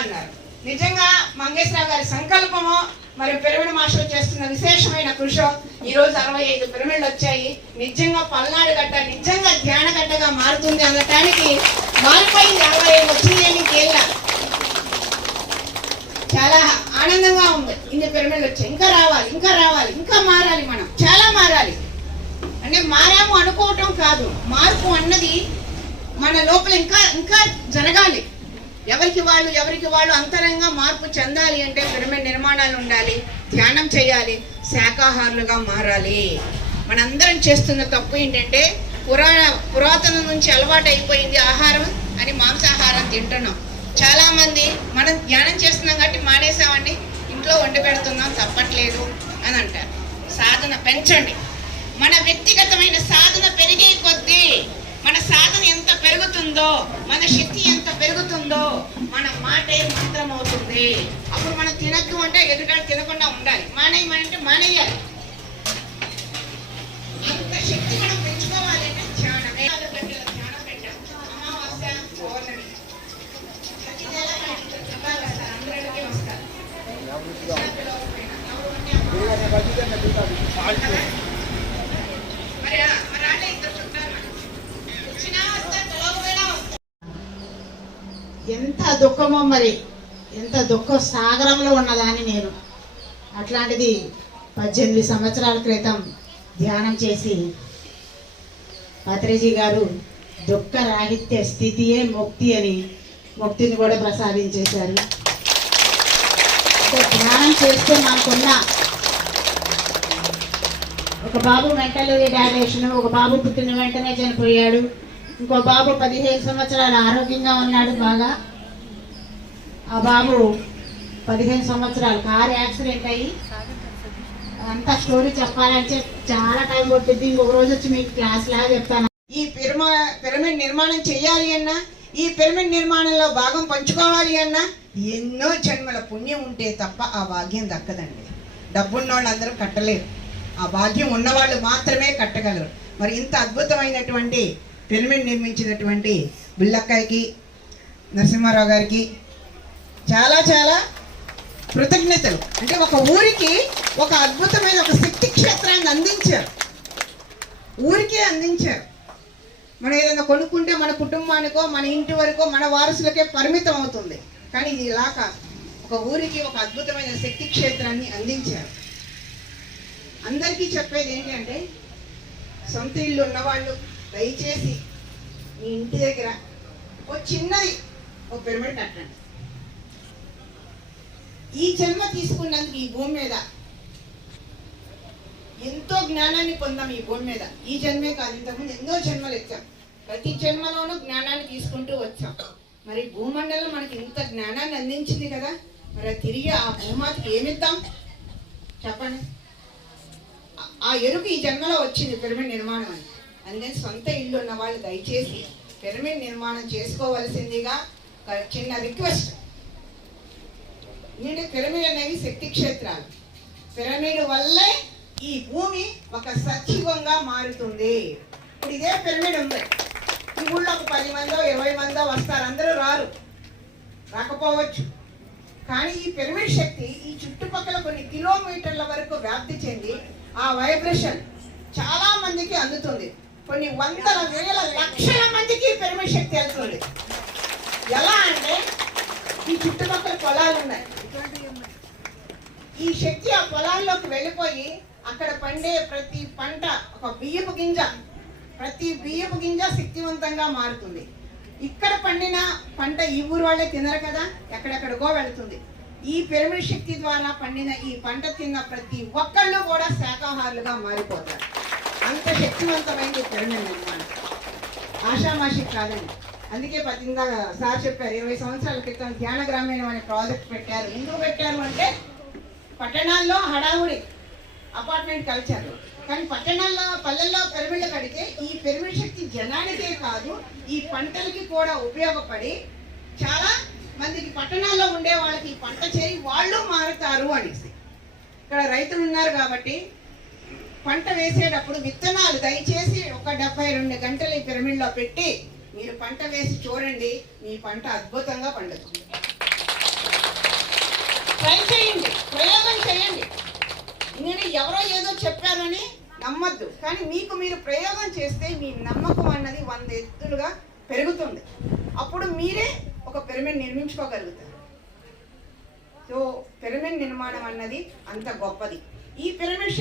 అన్నారు. నిజంగా మంగేశ్వరరావు గారి సంకల్పమో మరి పిరమిడ్ మాస్టర్ చేస్తున్న విశేషమైన కృషి ఈ రోజు 65 పిరమిడ్లు వచ్చాయి. నిజంగా పల్నాడు గడ్డ నిజంగా ధ్యాన గడ్డగా మారుతుంది అనటానికి మారిపోయింది. 65 వచ్చింది కేళ్ళ చాలా ఆనందంగా ఉంది. ఇన్ని పిరమిడ్లు వచ్చాయి, ఇంకా రావాలి, ఇంకా రావాలి, ఇంకా మారాలి, మనం చాలా మారాలి. అంటే మారాము అనుకోవటం కాదు, మార్పు అన్నది మన లోపల ఇంకా ఇంకా జరగాలి. ఎవరికి వాళ్ళు అంతరంగా మార్పు చెందాలి అంటే పిరమిడ్ నిర్మాణాలు ఉండాలి, ధ్యానం చేయాలి, శాకాహారులుగా మారాలి. మనందరం చేస్తున్న తప్పు ఏంటంటే పురాతనం నుంచి అలవాటు అయిపోయింది ఆహారం అని మాంసాహారం తింటున్నాం. చాలా మంది మనం ధ్యానం చేస్తున్నాం కాబట్టి మానేసామండి, ఇంట్లో వండి పెడుతున్నాం తప్పట్లేదు అని అంటారు. సాధన పెంచండి. మన వ్యక్తిగతమైన సాధన పెరిగే కొద్దీ మన సాధన ఎంత పెరుగుతుందో, మన శక్తి ఎంత పెరుగుతుందో మన మాటే మంత్రం అవుతుంది. అప్పుడు మనం తినద్దు అంటే ఎదుట తినకుండా ఉండాలి, మానేయమంటే మానేయాలి. అంత శక్తి మనం పెంచుకోవాలి అంటే ధ్యానమే. ధ్యానం పెట్టాం, అమావాస్య పౌర్ణమి అందరికీ వస్తారు. ఎంత దుఃఖమో మరి, ఎంత దుఃఖ సాగరంలో ఉన్నదాన్ని నేను. అట్లాంటిది 18 సంవత్సరాల క్రితం ధ్యానం చేసి పత్రిజీ గారు దుఃఖ రాహిత్య స్థితియే ముక్తి అని ముక్తిని కూడా ప్రసాదించేశారు. ధ్యానం చేస్తే మనకున్న ఒక బాబు మెంటల్ రిటార్డేషన్, ఒక బాబు పుట్టిన వెంటనే చనిపోయాడు, ఇంకో బాబు 15 సంవత్సరాలు ఆరోగ్యంగా ఉన్నాడు బాగా. ఆ బాబు 15 సంవత్సరాలు కారు యాక్సిడెంట్ అయ్యి, అంతా స్టోరీ చెప్పాలంటే చాలా టైం పడుతుంది. ఇంకొక రోజు వచ్చి మీకు క్లాస్ లాగా చెప్తాను. ఈ పిరమిడ్ నిర్మాణం చేయాలి అన్నా, ఈ పిరమిడ్ నిర్మాణంలో భాగం పంచుకోవాలి అన్నా ఎన్నో జన్మల పుణ్యం ఉంటే తప్ప ఆ భాగ్యం దక్కదండి. డబ్బున్న వాళ్ళు అందరూ కట్టలేరు, ఆ భాగ్యం ఉన్నవాళ్ళు మాత్రమే కట్టగలరు. మరి ఇంత అద్భుతమైనటువంటి పిరమిడ్ నిర్మించినటువంటి బిళ్ళక్కాయకి, నరసింహారావు గారికి చాలా చాలా కృతజ్ఞతలు. అంటే ఒక ఊరికి ఒక అద్భుతమైన ఒక శక్తి క్షేత్రాన్ని అందించారు, ఊరికే అందించారు. మనం ఏదైనా కొనుక్కుంటే మన కుటుంబానికో మన ఇంటి వరకో మన వారసులకే పరిమితం అవుతుంది. కానీ ఇది ఇలా కాదు, ఒక ఊరికి ఒక అద్భుతమైన శక్తి క్షేత్రాన్ని అందించారు. అందరికీ చెప్పేది ఏంటంటే, సొంత ఇల్లు ఉన్నవాళ్ళు దయచేసి మీ ఇంటి దగ్గర ఒక చిన్నది ఒక పిరమిడ్ కట్టండి. ఈ జన్మ తీసుకున్నందుకు ఈ భూమి మీద ఎంతో జ్ఞానాన్ని పొందాం. ఈ భూమి మీద ఈ జన్మే కాదు, ఇంతకుముందు ఎన్నో జన్మలు ఎత్తాం. ప్రతి జన్మలోనూ జ్ఞానాన్ని తీసుకుంటూ వచ్చాం. మరి భూమండలం మనకి ఇంత జ్ఞానాన్ని అందించింది కదా, మరి తిరిగి ఆ భూమాతకి ఏమిద్దాం చెప్పండి. ఆ ఎరుకు ఈ జన్మలో వచ్చింది పిరమిడ్ నిర్మాణం అని. అందుకని సొంత ఇల్లు ఉన్న వాళ్ళు దయచేసి పిరమిడ్ నిర్మాణం చేసుకోవాల్సిందిగా చిన్న రిక్వెస్ట్. ఎందుకంటే పిరమిడ్ అనేవి శక్తి క్షేత్రాలు. పిరమిడ్ వల్లే ఈ భూమి ఒక సజీవంగా మారుతుంది. ఇప్పుడు ఇదే పిరమిడ్ ఉంది, ఈ ఊళ్ళో ఒక 10 మందో 20 మందో వస్తారు, అందరూ రాకపోవచ్చు. కానీ ఈ పిరమిడ్ శక్తి ఈ చుట్టుపక్కల కొన్ని కిలోమీటర్ల వరకు వ్యాప్తి చెంది ఆ వైబ్రేషన్ చాలా మందికి అందుతుంది. కొన్ని వందల వేల లక్షల మందికి పిరమిడ్ శక్తి వెళ్తుంది. ఎలా అంటే ఈ చుట్టుపక్కల పొలాలు ఉన్నాయి, ఈ శక్తి ఆ పొలాల్లోకి వెళ్ళిపోయి అక్కడ పండే ప్రతి పంట ఒక బియ్యపు గింజ, ప్రతి బియ్యపు గింజ శక్తివంతంగా మారుతుంది. ఇక్కడ పండిన పంట ఈ ఊరు వాళ్ళే తినరు కదా, ఎక్కడెక్కడికో వెళుతుంది. ఈ పిరమిడ్ శక్తి ద్వారా పండిన ఈ పంట తిన్న ప్రతి ఒక్కళ్ళు కూడా శాకాహారులుగా మారిపోతారు. అంత శక్తివంతమైంది పిరమిడ్ నిర్మాణం, ఆషామాషి కాదండి. అందుకే సార్ చెప్పారు, 20 సంవత్సరాల క్రితం ధ్యాన గ్రామీణం అనే ప్రాజెక్ట్ పెట్టారు. ఎందుకు పెట్టారు అంటే పట్టణాల్లో హడావుడి అపార్ట్మెంట్ కల్చర్, కానీ పట్టణాల్లో పల్లెల్లో పిరమిడ్లు కడితే ఈ పిరమిడ్ శక్తి జనానికే కాదు ఈ పంటలకి కూడా ఉపయోగపడి చాలా మందికి పట్టణాల్లో ఉండే వాళ్ళకి ఈ పంట చేరి వాళ్ళు మారుతారు అనేసి. ఇక్కడ రైతులు ఉన్నారు కాబట్టి పంట వేసేటప్పుడు విత్తనాలు దయచేసి ఒక 72 గంటలు ఈ పిరమిడ్లో పెట్టి మీరు పంట వేసి చూడండి, మీ పంట అద్భుతంగా పండుతుంది. ఎవరో ఏదో చెప్పారని నమ్మద్దు. కానీ మీకు మీరు ప్రయోగం చేస్తే మీ నమ్మకం అన్నది 100 ఎత్తులుగా పెరుగుతుంది. అప్పుడు మీరే ఒక పిరమిడ్ నిర్మించుకోగలుగుతారు. సో పిరమిడ్ నిర్మాణం అన్నది అంత గొప్పది. ఈ పిరమిడ్